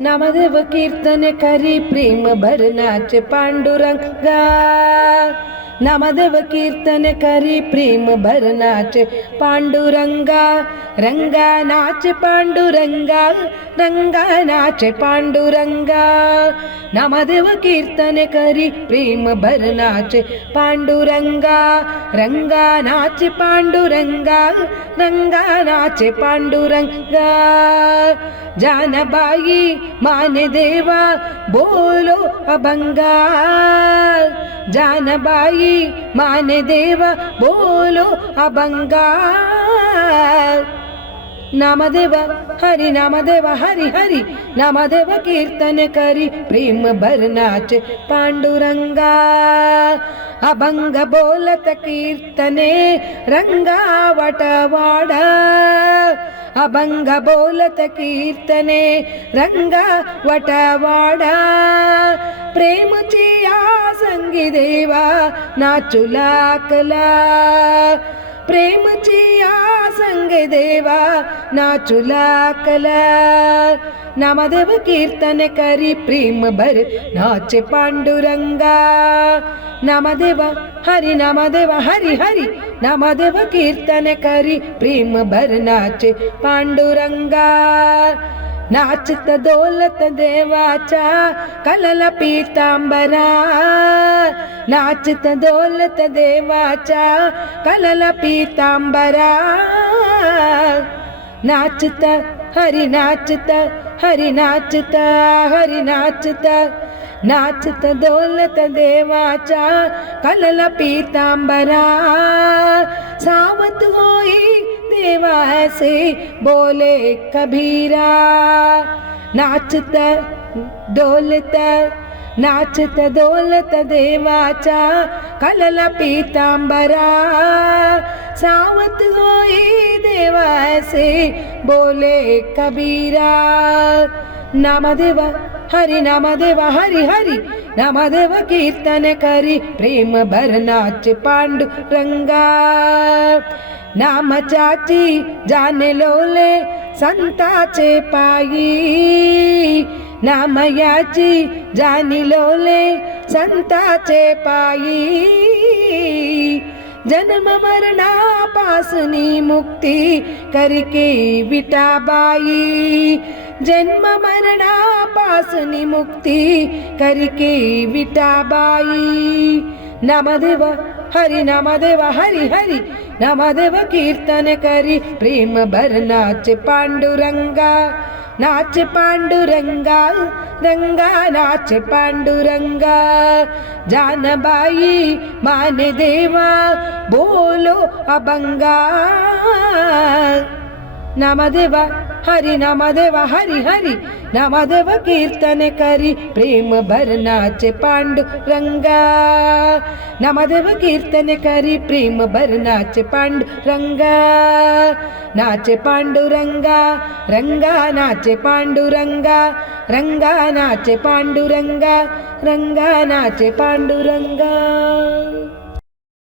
नामदेव कीर्तन करी प्रेम भरनाचे पांडुरंगा। नामदेव कीर्तन करी प्रेम भरनाचे पांडुरंगा। रंगा नाचे पांडुरंगा, रंगा नाचे पांडुरंगा। नामदेव कीर्तन करी प्रेम भरनाचे पांडुरंगा। रंगा नाचे पांडुरंगा, रंगा नाचे पांडुरंगा। जानबाई माने देवा बोलो अभंगा। जानबाई माने देवा बोलो अभंगा। नामदेव हरि नामदेव हरि हरि नामदेव कीर्तन करी प्रेम भरनाचे पांडुरंगा। अभंग बोलत कीर्तने रंगा वटवाडा। अभंग बोलत कीर्तने रंगा वटवाडा। प्रेमची आसंगी देवा नाचू लागला। प्रेमची आसंग देवा नाचू लागला। नामदेव कीर्तन करी प्रेम भर नाचे पांडुरंगा। नामदेव हरि नामदेव हरि हरि नामदेव कीर्तन करी प्रेम भर नाचे पांडुरंगा। नाचत डोलत देवाचा कलला पीतांबरा। नाचत डोलत देवाचा कलला पीतांबरा। नाचत हरि नाचत हरि नाचत हरि नाचत। नाचत डोलत देवाचा कलला पीतांबरा। सावत होई देवा ऐसे बोले कबीरा। नाचत डोलत नाचत डोलत देवाचा कलला पीतांबरा। सावत होई देवा ऐसे बोले कबीरा। नामदेव हरि नामदेव हरि हरि नामदेव कीर्तन करी प्रेम भरनाचे पांडुरंगा। नामचाची जाने लोले संताचे पायी। नामयाची जानी लोले संताचे पायी। जन्म मरणापासनी मुक्ती करके विठाबाई। जन्म मरणापासनी मुक्ती करके विठाबाई। नामदेव हरि नामदेव हरि हरि नामदेव कीर्तन करी प्रेम भरनाचे पांडुरंगा। नाचे पांडुरंगा रंगा नाचे पांडुरंगा। जानबाई माने देवा बोलो अभंगा। नामदेव हरि नामदेव हरि हरि नामदेव कीर्तन करी प्रेम भरनाचे पांडुरंगा। नामदेव कीर्तन करी प्रेम भरनाचे पांडुरंगा। नाचे पांडुरंगा रंगा नाचे पांडुरंगा। रंगा नाचे पांडुरंगा रंगा नाचे पांडुरंगा।